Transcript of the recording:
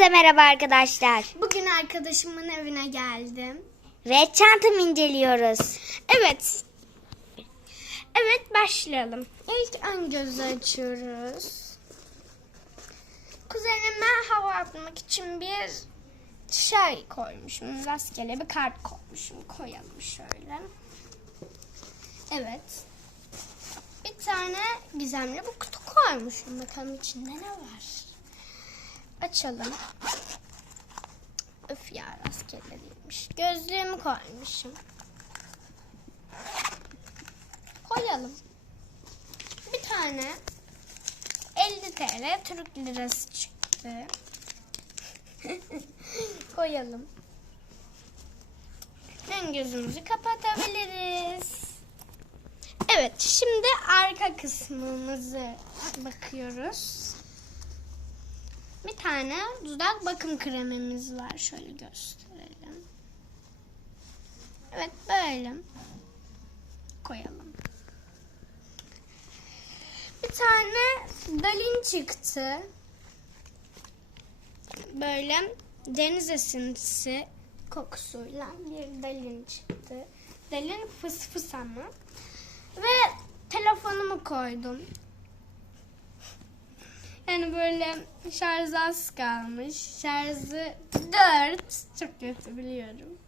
Hepinize merhaba arkadaşlar. Bugün arkadaşımın evine geldim. Ve çantamı inceliyoruz. Evet. Evet başlayalım. İlk ön gözü açıyoruz. Kuzenime hava atmak için bir şey koymuşum. Rastgele bir kart koymuşum. Koyalım şöyle. Evet. Bir tane gizemli bir kutu koymuşum. Bakalım içinde ne var. Açalım. Öf ya rastgele değilmiş. Gözlüğümü koymuşum. Koyalım. Bir tane 50 TL Türk lirası çıktı. Koyalım. Ön gözümüzü kapatabiliriz. Evet, şimdi arka kısmımızı bakıyoruz. Tane dudak bakım kremimiz var. Şöyle gösterelim. Evet, böyle. Koyalım. Bir tane dalin çıktı. Böyle deniz esintisi kokusuyla bir dalin çıktı. Dalin fıs fıs ama. Ve telefonumu koydum. Yani böyle şarj az kalmış. Şarjı 4. Çok kötü biliyorum.